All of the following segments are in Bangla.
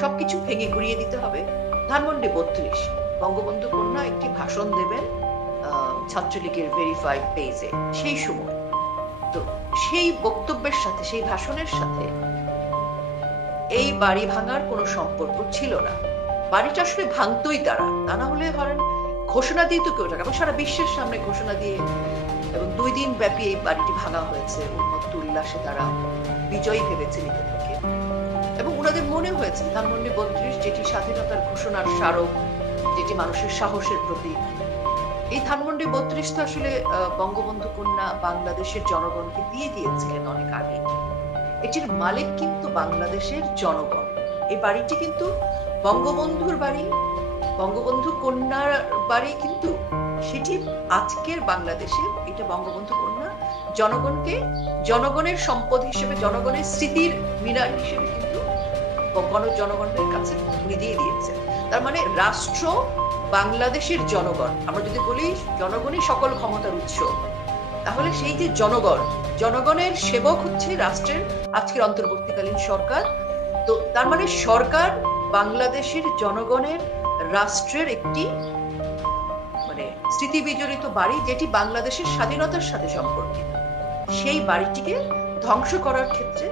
সবকিছু ভেঙে গুড়িয়ে দিতে হবে। ধানমন্ডি বত্রিশ। বঙ্গবন্ধু কন্যা একটি ভাষণ দেবেন ছাত্রলীগের ভেরিফাইড পেজে সেই সময়। তো সেই বক্তব্যের সাথে, সেই ভাষণের সাথে এই বাড়ি ভাঙার কোনো সম্পর্ক ছিল না। বাড়িটা আসলে ভাঙতই তারা। তা না হলে ধরেন ঘোষণা দিয়ে তো কেউ টাকা সারা বিশ্বের সামনে ঘোষণা দিয়ে এবং দুই দিন ব্যাপী এই বাড়িটি ভাঙা হয়েছে। উন্মত্ত উল্লাসে তারা বিজয়ী ভেবেছে ওনাদের মনে হয়েছে? ধানমন্ডি বত্রিশ, যেটি স্বাধীনতার ঘোষণার স্মারক, যেটি মানুষের সাহসের প্রতীক। এই ধানমন্ডি বত্রিশ তো আসলে বঙ্গবন্ধু কন্যা বাংলাদেশের জনগণকে দিয়ে দিয়েছিলেন অনেক আগে। এটির মালিক কিন্তু বাংলাদেশের জনগণ। এই বাড়িটি কিন্তু বঙ্গবন্ধুর বাড়ি। বঙ্গবন্ধু কন্যার বাড়ি কিন্তু সেটি আজকের বাংলাদেশে। এটা বঙ্গবন্ধু কন্যা জনগণকে, জনগণের সম্পদ হিসেবে, জনগণের স্মৃতির মিনার হিসেবে গণ জনগণের কাছে উনি দিয়ে দিয়েছেন তার মানে রাষ্ট্র বাংলাদেশের জনগণ। আমরা যদি বলি জনগণই সকল ক্ষমতার উৎস, তাহলে সেই যে জনগণ, জনগণের সেবক হচ্ছে রাষ্ট্রের আজকের অন্তর্বর্তীকালীন সরকার। তো তার মানে সরকার বাংলাদেশের জনগণের রাষ্ট্রের একটি মানে স্মৃতি বিজড়িত বাড়ি, যেটি বাংলাদেশের স্বাধীনতার সাথে সম্পর্কিত। সেই বাড়িটিকে ধ্বংস করার ক্ষেত্রে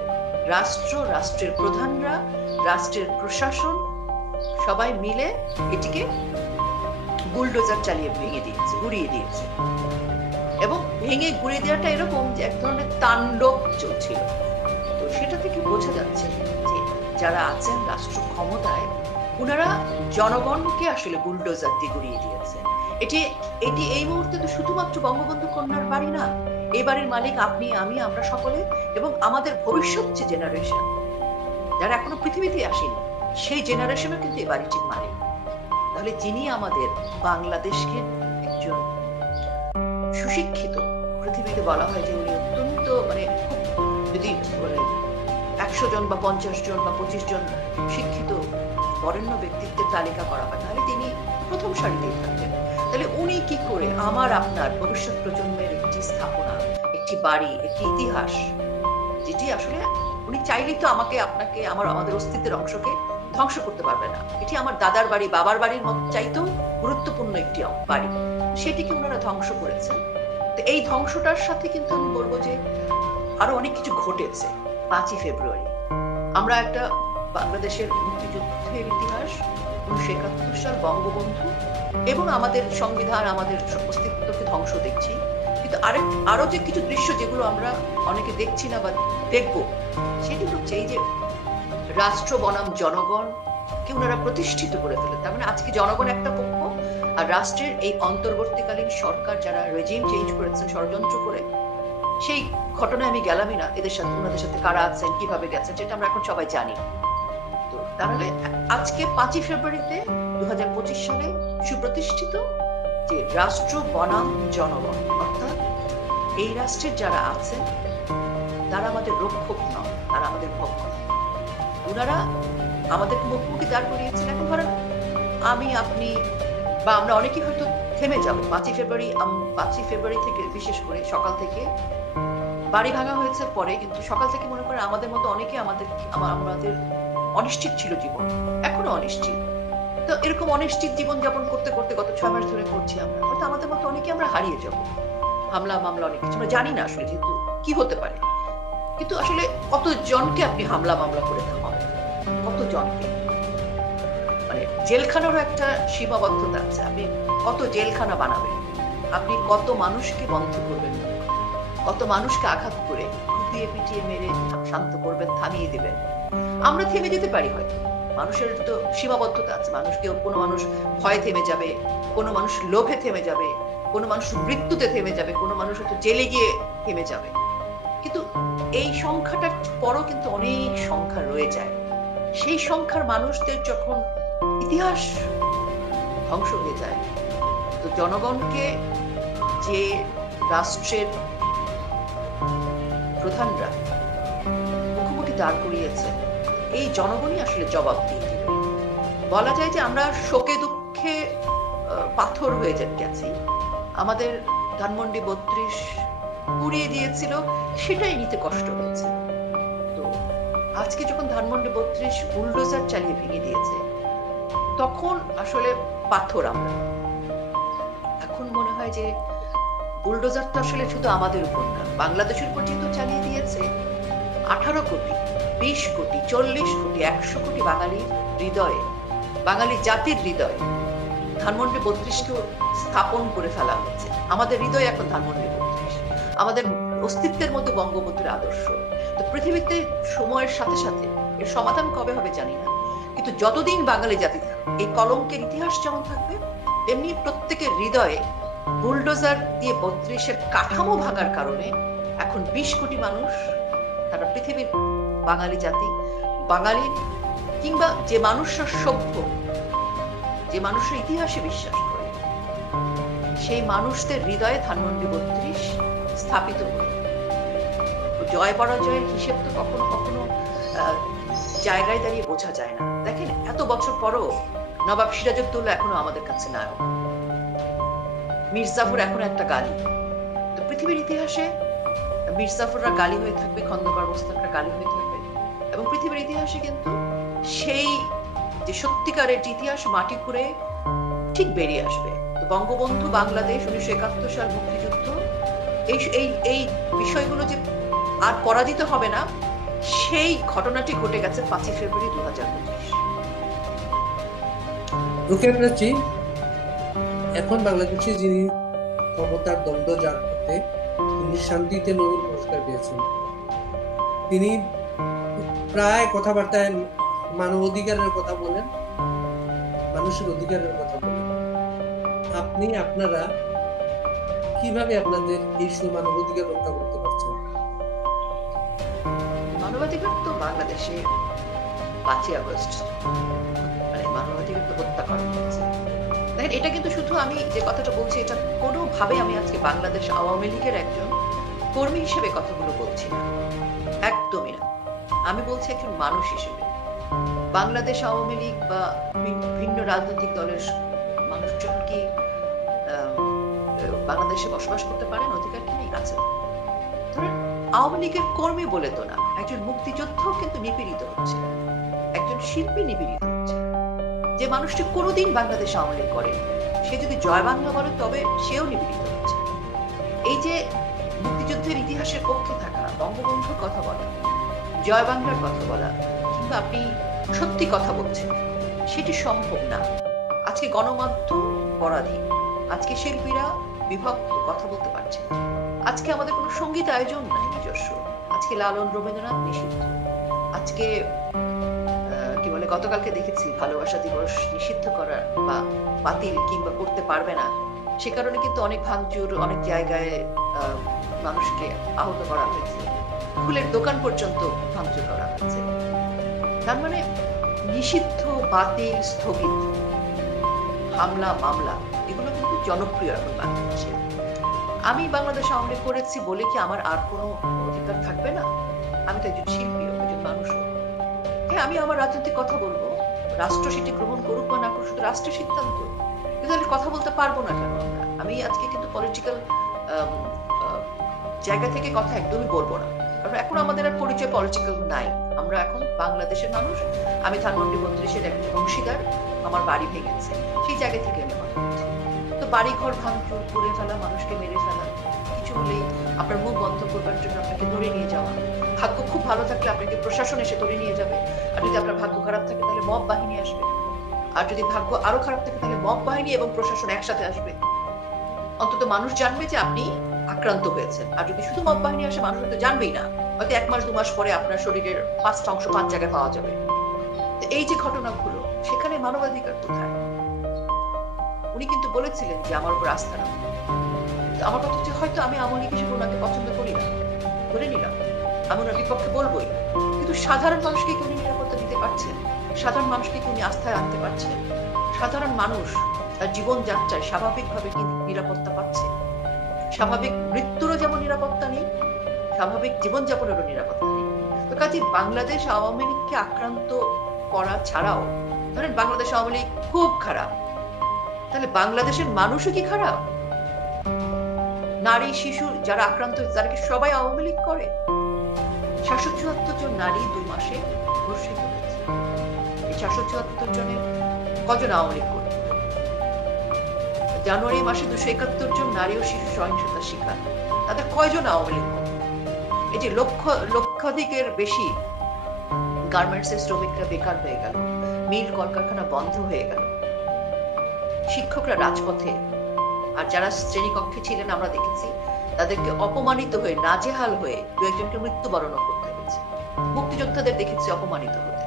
রাষ্ট্র, রাষ্ট্রের প্রধানরা রাষ্ট্রের প্রশাসন, সবাই মিলে এটিকে বুলডোজার চালিয়ে ভেঙে দিয়েছে, গুড়িয়ে দিয়েছে। এবং ভেঙে গুড়িয়ে দেওয়াটা এরকম যে এক ধরনের তাণ্ডব চলছিল। তো সেটা থেকে বোঝা যাচ্ছে যে যারা আছেন রাষ্ট্র ক্ষমতায় ওনারা জনগণকে আসলে বুলডোজার দিয়ে গুড়িয়ে দিয়েছে। এটি এটি এই মুহূর্তে তো শুধুমাত্র বঙ্গবন্ধু কন্যার বাড়ি না এই বাড়ির মালিক আপনি, আমি, আমরা সকলে এবং আমাদের ভবিষ্যৎ যে জেনারেশন যারা এখনও পৃথিবীতে আসেনি, সেই জেনারেশনও কিন্তু এই বাড়িটির মালিক। তাহলে যিনি আমাদের বাংলাদেশকে একজন সুশিক্ষিত পৃথিবীতে বলা হয় যে উনি অত্যন্ত মানে যদি মানে একশো জন বা পঞ্চাশ জন বা পঁচিশ জন শিক্ষিত, বরেণ্য ব্যক্তিত্বের তালিকা করা হয়, তাহলে তিনি প্রথম সারিতেই থাকবেন তাহলে উনি কি করে আমার আপনার ভবিষ্যৎ প্রজন্মের একটি স্থাপনা, একটি বাড়ি, একটি ইতিহাস, যেটি আসলে উনি চাইলেই তো আমাকে, আপনাকে, আমার আমাদের অস্তিত্বের অংশকে ধ্বংস করতে পারবে না। এটি আমার দাদার বাড়ি, বাবার বাড়ির মত চাইতেও গুরুত্বপূর্ণ একটি বাড়ি। সেটিকে ওনারা ধ্বংস করেছেন। তো এই ধ্বংসটার সাথে কিন্তু আমি বলব যে আরও অনেক কিছু ঘটেছে পাঁচই ফেব্রুয়ারি। আমরা একটা বাংলাদেশের মুক্তিযুদ্ধের ইতিহাস, উনিশশো একাত্তর সাল বঙ্গবন্ধু এবং আমাদের সংবিধান, আমাদের অস্তিত্বকে ধ্বংস দেখছি। কিন্তু আরেক আরও যে কিছু দৃশ্য যেগুলো আমরা অনেকে দেখছি না বা দেখব, সেটি হচ্ছে এই যে রাষ্ট্র বনাম জনগণ, কে ওনারা প্রতিষ্ঠিত করে ফেলেন তার মানে আজকে জনগণ একটা পক্ষ, আর রাষ্ট্রের এই অন্তর্বর্তীকালীন সরকার যারা রেজিম চেঞ্জ করেছেন ষড়যন্ত্র করে, সেই ঘটনায় আমি গেলামই না। এদের সাথে ওনাদের সাথে কারা আছেন, কীভাবে গেছেন যেটা আমরা এখন সবাই জানি। তো তাহলে আজকে পাঁচই ফেব্রুয়ারিতে দু হাজার পঁচিশ সালে সুপ্রতিষ্ঠিত যে রাষ্ট্র বনাম জনগণ এই রাষ্ট্রের যারা আছেন, তারা আমাদের রক্ষক নয় তারা আমাদের ভক্ত ওনারা আমাদেরকে মুখোমুখি দাঁড় করিয়েছেন এখন ধরেন, আমি, আপনি, বা আমরা অনেকেই হয়তো থেমে যাব। পাঁচই ফেব্রুয়ারি পাঁচই ফেব্রুয়ারি থেকে, বিশেষ করে সকাল থেকে, বাড়ি ভাঙা হয়েছে পরে, কিন্তু সকাল থেকে মনে করেন আমাদের মতো অনেকে আমাদের আমাদের অনিশ্চিত ছিল জীবন, এখনও অনিশ্চিত। তো এরকম অনিশ্চিত জীবন যাপন করতে করতে গত ছয় মাস ধরে করছি আমরা। হয়তো আমাদের মতো অনেকে আমরা হারিয়ে যাব। হামলা, মামলা অনেক কিছু। আমরা জানি না আসলে যেহেতু কি হতে পারে। কিন্তু আসলে কতজনকে আপনি হামলা, মামলা করে থামাবেন কতজনকে? মানে জেলখানারও একটা সীমাবদ্ধতা আছে। আপনি কত জেলখানা বানাবেন? আপনি কত মানুষকে বন্ধ করবেন? কত মানুষকে আঘাত করে কুপিয়ে পিটিয়ে মেরে শান্ত করবেন, থামিয়ে দেবেন? আমরা থেমে যেতে পারি হয়তো। মানুষের তো সীমাবদ্ধতা আছে। মানুষ কেউ, কোনো মানুষ ভয় থেমে যাবে, কোনো মানুষ লোভে থেমে যাবে। কোনো মানুষ মৃত্যুতে থেমে যাবে, কোনো মানুষ হয়তো জেলে গিয়ে থেমে যাবে। কিন্তু এই সংখ্যাটার পরও কিন্তু অনেক সংখ্যা রয়ে যায়। সেই সংখ্যার মানুষদের যখন ইতিহাস ধ্বংস হয়ে যায়, তো জনগণকে যে রাষ্ট্রের প্রধানরা মুখোমুখি দাঁড় করিয়েছে, এই জনগণই আসলে জবাব দিয়ে দিবে। বলা যায় যে আমরা শোকে দুঃখে পাথর হয়ে গেছি। আমাদের ধানমন্ডি বত্রিশ পুড়িয়ে দিয়েছিল, সেটাই নিতে কষ্ট হয়েছে। তো আজকে যখন ধানমন্ডি বত্রিশ বুলডোজার চালিয়ে ভেঙে দিয়েছে, তখন আসলে পাথর আমরা। এখন মনে হয় যে বুলডোজারটা আসলে শুধু আমাদের উপর না, বাংলাদেশের উপর যেহেতু চালিয়ে দিয়েছে, আঠারো কোটি, বিশ কোটি, চল্লিশ কোটি, একশো কোটি বাঙালির হৃদয়ে, বাঙালি জাতির হৃদয়ে ধানমন্ডি বত্রিশকেও স্থাপন করে ফেলা হয়েছে। আমাদের হৃদয় এখন ধানমন্ডি বত্রিশ। আমাদের অস্তিত্বের মধ্যে বঙ্গবন্ধুর আদর্শ। তো পৃথিবীতে সময়ের সাথে সাথে এর সমাধান কবে হবে জানি না। কিন্তু যতদিন বাঙালি জাতি এই কলঙ্কের ইতিহাস যেমন থাকবে, তেমনি প্রত্যেকের হৃদয়ে বুলডোজার দিয়ে বত্রিশের কাঠামো ভাঙার কারণে এখন বিশ কোটি মানুষ তারা পৃথিবীর বাঙালি জাতি, বাঙালি কিংবা যে মানুষরা সভ্য যে মানুষের ইতিহাসে বিশ্বাস করে। সেই মানুষদের হৃদয়ে ধানমন্ডি বত্রিশ স্থাপিত হল। জয় পরাজয়ের হিসেব তো কখনো কখনো জায়গায় দাঁড়িয়ে বোঝা যায় না। দেখেন, এত বছর পরও নবাব সিরাজউদ্দৌলা এখনও আমাদের কাছে নায়ক। মির্জাফর এখনও একটা গালি। তো পৃথিবীর ইতিহাসে মির্জাফররা গালি হয়ে থাকবে, খন্দকার মোস্তাকরা গালি হয়ে থাকবে। এবং পৃথিবীর ইতিহাসে কিন্তু সেই যে সত্যিকারের ইতিহাস মাটি করে ঠিক বেরিয়ে আসবে। বঙ্গবন্ধু বাংলাদেশ উনিশশো একাত্তর সাল মুক্তিযুদ্ধ, এই এই এই বিষয়গুলো যে আর পরাজিত হবে না, সেই ঘটনাটি ঘটে গেছে পাঁচই ফেব্রুয়ারি দু হাজার পঁচিশ। এখন বাংলাদেশে যিনি ক্ষমতার দ্বন্দ্ব যার হাতে, তিনি শান্তিতে নোবেল পুরস্কার পেয়েছেন। তিনি প্রায় কথাবার্তায় মানব অধিকারের কথা বলেন, মানুষের অধিকারের কথা বলেন। আপনি, আপনারা কীভাবে আপনাদের এই মানব অধিকার রক্ষা করতে পারছেন? মানবাধিকার তো বাংলাদেশে পাঁচই আগস্ট মানে মানবাধিকার তো হত্যা করা হয়েছে। দেখেন, এটা কিন্তু শুধু আমি যে কথাটা বলছি, এটা কোনোভাবে আমি আজকে বাংলাদেশ আওয়ামী লীগের একজন কর্মী হিসেবে কথাগুলো বলছি না। একদমই না। আমি বলছি একজন মানুষ হিসেবে। বাংলাদেশ আওয়ামী লীগ বা ভিন্ন রাজনৈতিক দলের মানুষজন কি বাংলাদেশে বসবাস করতে পারেন? অধিকার কি নেই? আছে। আওয়ামী লীগের কর্মী বলে তো না, একজন মুক্তিযোদ্ধাও কিন্তু নিপীড়িত হচ্ছে। একজন শিল্পী নিপীড়িত হচ্ছে। যে মানুষটি কোনোদিন বাংলাদেশ আওয়ামী লীগ করে, সে যদি জয় বাংলা বলে, তবে সেও নিপীড়িত হচ্ছে। এই যে মুক্তিযুদ্ধের ইতিহাসের পক্ষে থাকা, বঙ্গবন্ধুর কথা বলা, জয় বাংলার কথা বলা, কিংবা আপনি সত্যি কথা বলছেন সেটি সম্ভব না। আজকে গণমাধ্যম পরাধীন। আজকে শিল্পীরা বিভক্ত কথা বলতে পারছে না। আজকে আমাদের কোনো সংগীত আয়োজন নাই নিজস্ব। আজকে লালন রবীন্দ্রনাথ নিষিদ্ধ। আজকে কি বলে, গতকালকে দেখেছি ভালোবাসা দিবস নিষিদ্ধ করা বা বাতিল কিংবা করতে পারবে না। সে কারণে কিন্তু অনেক ভাঙচুর, অনেক জায়গায় মানুষকে আহত করা হয়েছে। ফুলের দোকান পর্যন্ত ভাঙচুর করা হয়েছে। তার মানে নিষিদ্ধ, বাতিল, স্থগিত। হামলা, মামলা, এগুলো কিন্তু জনপ্রিয় এখন বাংলাদেশে। আমি বাংলাদেশ আওয়ামী করেছি বলে কি আমার আর কোনো অধিকার থাকবে না? আমি তো একজন শিল্পী, একজন মানুষ হ্যাঁ আমি আমার রাজনৈতিক কথা বলব। রাষ্ট্র সেটি গ্রহণ করুক বা না করুক, শুধু রাষ্ট্রের সিদ্ধান্ত। কিন্তু আমি কথা বলতে পারব না কেন আমরা? আমি আজকে কিন্তু পলিটিক্যাল জায়গা থেকে কথা একদমই বলব না। এখন আমাদের আর পরিচয় পলিটিক্যাল নাই। আমরা এখন বাংলাদেশের মানুষ, আমি ধানমন্ডি বত্রিশের একজন অংশীদার, আমার বাড়ি ভেঙেছে, সেই জায়গা থেকে আমি কথা তো বাড়ি ঘর ভাঙচুর, করে ফেলা, মানুষকে মেরে ফেলা, কিছু হলেই আপনার মুখ বন্ধ করবার জন্য আপনাকে ধরে নিয়ে যাওয়া। ভাগ্য খুব ভালো থাকলে আপনাকে প্রশাসন এসে ধরে নিয়ে যাবে। আর যদি আপনার ভাগ্য খারাপ থাকে, তাহলে মব বাহিনী আসবে। আর যদি ভাগ্য আরও খারাপ থাকে, তাহলে মব বাহিনী এবং প্রশাসন একসাথে আসবে। অন্তত মানুষ জানবে যে আপনি আক্রান্ত হয়েছেন। আর যদি শুধু মব বাহিনী আসে, মানুষ হয়তো জানবেই না। হয়তো এক মাস, দু মাস পরে আপনার শরীরের পাঁচটা অংশ পাঁচ জায়গায় পাওয়া যাবে। এই যে ঘটনাগুলো, সেখানে মানবাধিকার কোথায়? উনি কিন্তু বলেছিলেন যে আমার উপর আস্থা না আমার কথা হচ্ছে, হয়তো আমি আমলি হিসেবে ওনাকে পছন্দ করি না, ধরে নিলাম। আমি ওনার বিপক্ষে বলবোই। কিন্তু সাধারণ মানুষকে কি উনি নিরাপত্তা দিতে পারছেন? সাধারণ মানুষকে কি উনি আস্থায় আনতে পারছেন? সাধারণ মানুষ তার জীবনযাত্রায় স্বাভাবিকভাবে কি নিরাপত্তা পাচ্ছে? স্বাভাবিক নেই স্বাভাবিক জীবনযাপনেরও নিরাপত্তা নেই। তো কাজে বাংলাদেশ আওয়ামী লীগকে আক্রান্ত করা ছাড়াও, ধরেন বাংলাদেশ আওয়ামী লীগ খুব খারাপ, তাহলে বাংলাদেশের মানুষও কি খারাপ? নারী, শিশু যারা আক্রান্ত হয়েছে, তারা কি সবাই আওয়ামী লীগ করে? সাতশো চুয়াত্তর জন নারী দুই মাসে ধর্ষিত হয়েছে। এই সাতশো চুয়াত্তর জনের কজন আওয়ামী লীগ কর্মী? জানুয়ারি মাসে দুশো একাত্তর জন নারী ও শিশু সহিংসতার শিকার। তাদের কয়জন আওয়ামী লীগ কর্মী? এই যে লক্ষ, লক্ষাধিকের বেশি গার্মেন্টস এর শ্রমিকরা বেকার হয়ে গেল। মিল কলকারখানা বন্ধ হয়ে গেল। শিক্ষকরা রাজপথে, আর যারা শ্রেণীকক্ষে ছিলেন আমরা দেখেছি, তাদেরকে অপমানিত হয়ে, নাজেহাল হয়ে দু একজনকে মৃত্যুবরণ করতে হয়েছে। মুক্তিযোদ্ধাদের দেখেছি অপমানিত হতে।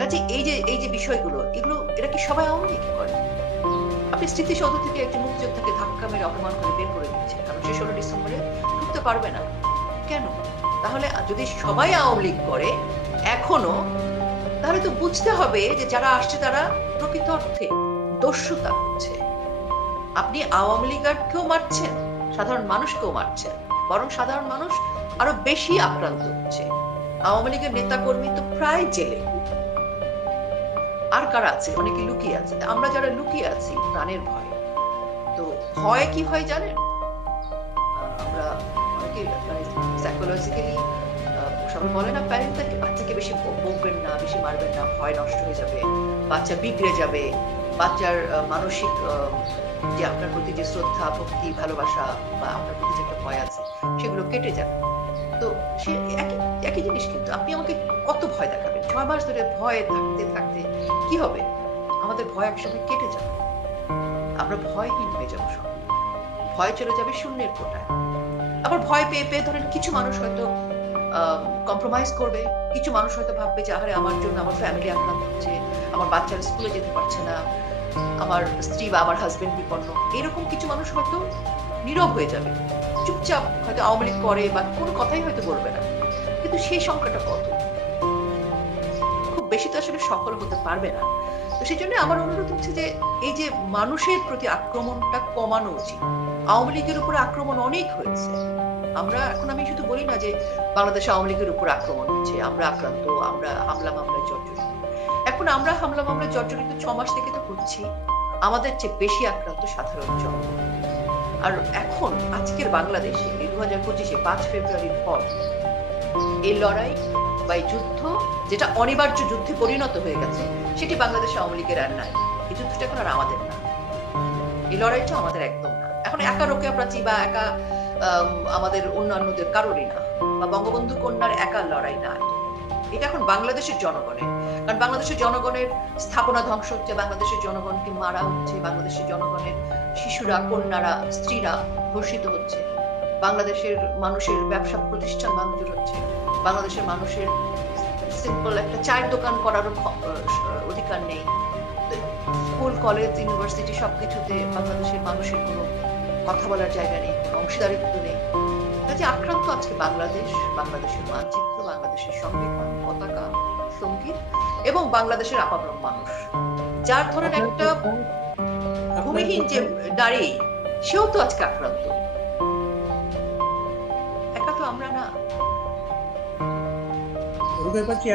কাজে এই যে এই যে বিষয়গুলো, এগুলো, এরা কি সবাই আওয়ামী লীগ করে আপনি স্মৃতিসৌধ থেকে একজন মুক্তিযোদ্ধাকে ধাক্কা মেরে অপমান করে বের করে দিচ্ছেন। কারণ সে ষোলো ডিসেম্বরে ঢুকতে পারবে না। কেন? তাহলে যদি সবাই আওয়ামী লীগ করে, এখনও, তাহলে তো বুঝতে হবে যে যারা আসছে তারা প্রকৃত অর্থে দস্যুতা করছে। আপনি আওয়ামী লীগারকেও মারছেন, সাধারণ মানুষকেও মারছেন, বরং সাধারণ মানুষ আরও বেশি আক্রান্ত হচ্ছে। আওয়ামী লীগের নেতা কর্মী তো প্রায় জেলে। আর কারা আছে? অনেকে লুকিয়ে আছে। আমরা যারা লুকিয়ে আছি, প্রাণের ভয়। তো ভয় কি হয় জানেন? আমরা অনেকে সাইকোলজিক্যালি সবাই বলে না প্যারেন্টদেরকে বাচ্চাকে বেশি বকবেন না, বেশি মারবেন না, ভয় নষ্ট হয়ে যাবে, বাচ্চা বিগড়ে যাবে, বাচ্চার মানসিক যে আপনার প্রতি যে শ্রদ্ধা, ভক্তি, ভালোবাসা বা আপনার প্রতি যে একটা ভয় আছে, সেগুলো কেটে যাবে। তো সে একই একই জিনিস কিন্তু আপনি আমাকে কত ভয় দেখাবেন? ছয় মাস ধরে ভয়ে থাকতে থাকতে কি হবে? আমাদের ভয় একসময় কেটে যাবে। আমরা ভয়হীন হয়ে যাব সব। ভয় চলে যাবে শূন্যের কোটায়। আবার ভয় পেয়ে পেয়ে ধরেন কিছু মানুষ হয়তো কম্প্রোমাইজ করবে। কিছু মানুষ হয়তো ভাববে যে আরে আমার জন্য আমার ফ্যামিলি আক্রান্ত হচ্ছে, আমার বাচ্চারা স্কুলে যেতে পারছে না, আমার স্ত্রী বা আমার হাজবেন্ড বিপন্ন। এরকম কিছু মানুষ হয়তো নীরব হয়ে যাবে। চুপচাপ হয়তো আওয়ামী লীগ করে বা কোনো কথাই হয়তো বলবে না। কিন্তু সেই সংখ্যাটা কত? খুব বেশি তো আসলে সফল হতে পারবে না। তো সেই জন্য আমার অনুরোধ হচ্ছে যে, এই যে মানুষের প্রতি আক্রমণটা কমানো উচিত। আওয়ামী লীগের উপর আক্রমণ অনেক হয়েছে। আমরা, এখন আমি শুধু বলি না যে বাংলাদেশ আওয়ামী লীগের উপর আক্রমণ হচ্ছে। আমরা আক্রান্ত, আমরা হামলা মামলায় জর্জরিত। এখন আমরা হামলা মামলায় জর্জরিত ছ মাস থেকে তো করছি। আমাদের চেয়ে বেশি আক্রান্ত সাধারণ জনগণ। আর এখন, আজকের বাংলাদেশে দু হাজার পঁচিশে, পাঁচ ফেব্রুয়ারির পর, এই লড়াই বা এই যুদ্ধ, যেটা অনিবার্য যুদ্ধে পরিণত হয়ে গেছে, সেটি বাংলাদেশ আওয়ামী লীগের আর নাই। এই যুদ্ধটা এখন আর আমাদের না। এই লড়াইটা আমাদের একদম না। এখন একা রোকেয়া প্রাচী বা একা আমাদের অন্যান্যদের কারোরই না বা বঙ্গবন্ধু কন্যার একা লড়াই না। এটা এখন বাংলাদেশের জনগণের। কারণ বাংলাদেশের জনগণের স্থাপনা ধ্বংস হচ্ছে, বাংলাদেশের জনগণকে মারা হচ্ছে, বাংলাদেশের জনগণের শিশুরা, কন্যারা, স্ত্রীরা ধর্ষিত হচ্ছে। বাংলাদেশের মানুষের ব্যবসা প্রতিষ্ঠান ভাঙচুর হচ্ছে। বাংলাদেশের মানুষের সিম্পল একটা চায়ের দোকান করারও অধিকার নেই। স্কুল, কলেজ, ইউনিভার্সিটি সবকিছুতে বাংলাদেশের মানুষের কোনো কথা বলার জায়গা নেই, অংশীদারিত্ব নেই। কাজে আক্রান্ত আজকে বাংলাদেশ, বাংলাদেশের মানচিত্র, বাংলাদেশের সংবিধান, পতাকা, সংগীত এবং বাংলাদেশের আপামর মানুষ। যার ধরেন একটা ভূমিহীন যে নারী, সেও তো আজকে আক্রান্ত। একা তো আমরা না।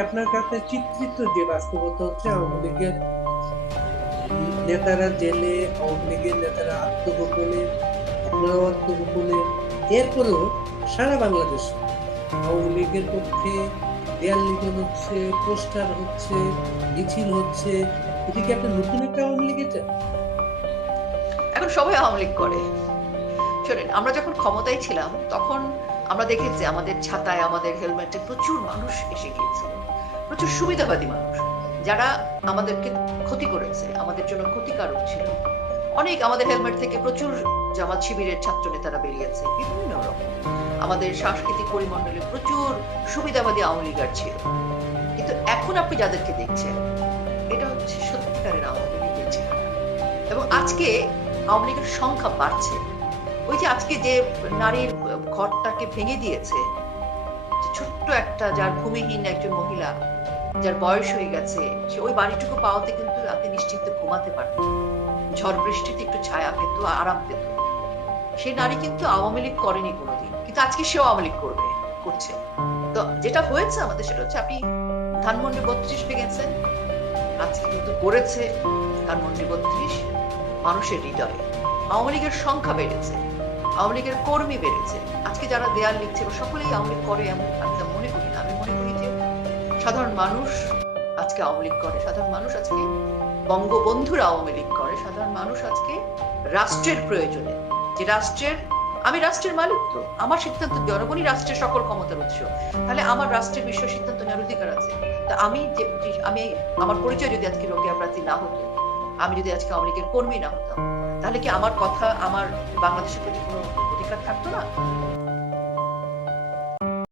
আপনার কাছে চিত্রিত যে বাস্তবতা হচ্ছে, আওয়ামী নেতারা জেলে, আওয়ামী লীগের নেতারা আত্মগোপনে আপনারাও আত্মগোপনে এরপরেও সারা বাংলাদেশ আওয়ামী লীগের পক্ষে দেয়াল লিখন হচ্ছে, পোস্টার হচ্ছে, মিছিল হচ্ছে। এদিকে একটা নতুন একটা আওয়ামী লীগ এটা? এখন সবাই আওয়ামী লীগ করে। শোনেন, আমরা যখন ক্ষমতায় ছিলাম, তখন আমরা দেখেছি আমাদের ছাতায়, আমাদের হেলমেটে প্রচুর মানুষ এসে গিয়েছিল। প্রচুর সুবিধাবাদী মানুষ, যারা আমাদেরকে ক্ষতি করেছে, আমাদের জন্য ক্ষতিকারক ছিল। অনেক আমাদের হেলমেট থেকে প্রচুর জামাত শিবিরের ছাত্র নেতারা বেরিয়েছে। বিভিন্ন রকম। আমাদের সাংস্কৃতিক পরিমণ্ডলে প্রচুর সুবিধাবাদী আওয়ামী লীগার ছিল। কিন্তু এখন আপনি যাদেরকে দেখছেন, এটা হচ্ছে সত্যিকারের আওয়ামী লীগের চেহারা। এবং আজকে আওয়ামী লীগের সংখ্যা বাড়ছে। ওই যে আজকে যে নারীর ঘরটাকে ভেঙে দিয়েছে ছোট্ট একটা যার ভূমিহীন একজন মহিলা, যার বয়স হয়ে গেছে, সে ওই বাড়িটুকু পাওয়াতে কিন্তু রাতে নিশ্চিন্তে ঘুমাতে পারত ঝড় বৃষ্টিতে একটু ছায়া পেত, আরাম পেত। সে নারী কিন্তু আওয়ামী লীগ করেনি কোনোদিন। কিন্তু আজকে সেও আওয়ামী লীগ করবে, করছে। তো যেটা হয়েছে আমাদের সেটা হচ্ছে আপনি ধানমন্ডি বত্রিশ ভেঙেছেন, আজকে কিন্তু করেছে ধানমন্ডি বত্রিশ মানুষের হৃদয়ে। আওয়ামী লীগের সংখ্যা বেড়েছে, আওয়ামী লীগের কর্মী বেড়েছে। আজকে যারা দেয়াল লিখছে বা সকলেই আওয়ামী লীগ করে এমন, আমি তা মনে করি না। আমি মনে করি যে সাধারণ মানুষ আজকে আওয়ামী লীগ করে, সাধারণ মানুষ আজকে বঙ্গবন্ধুর আওয়ামী লীগ করে, সাধারণ মানুষ আজকে রাষ্ট্রের প্রয়োজনে যে রাষ্ট্রের, আমি রাষ্ট্রের মালিক তো। আমার সিদ্ধান্ত জনগণই রাষ্ট্রের সকল ক্ষমতার উৎস? তাহলে আমার রাষ্ট্রের বিশ্ব সিদ্ধান্ত নেওয়ার অধিকার আছে। তা আমি যে আমি আমার পরিচয় যদি আজকে রোকেয়া প্রার্থী না হতো, আমি যদি আজকে আওয়ামী লীগের কর্মী না হতাম, তাহলে কি আমার কথা, আমার বাংলাদেশের প্রতি কোনো অধিকার থাকতো না?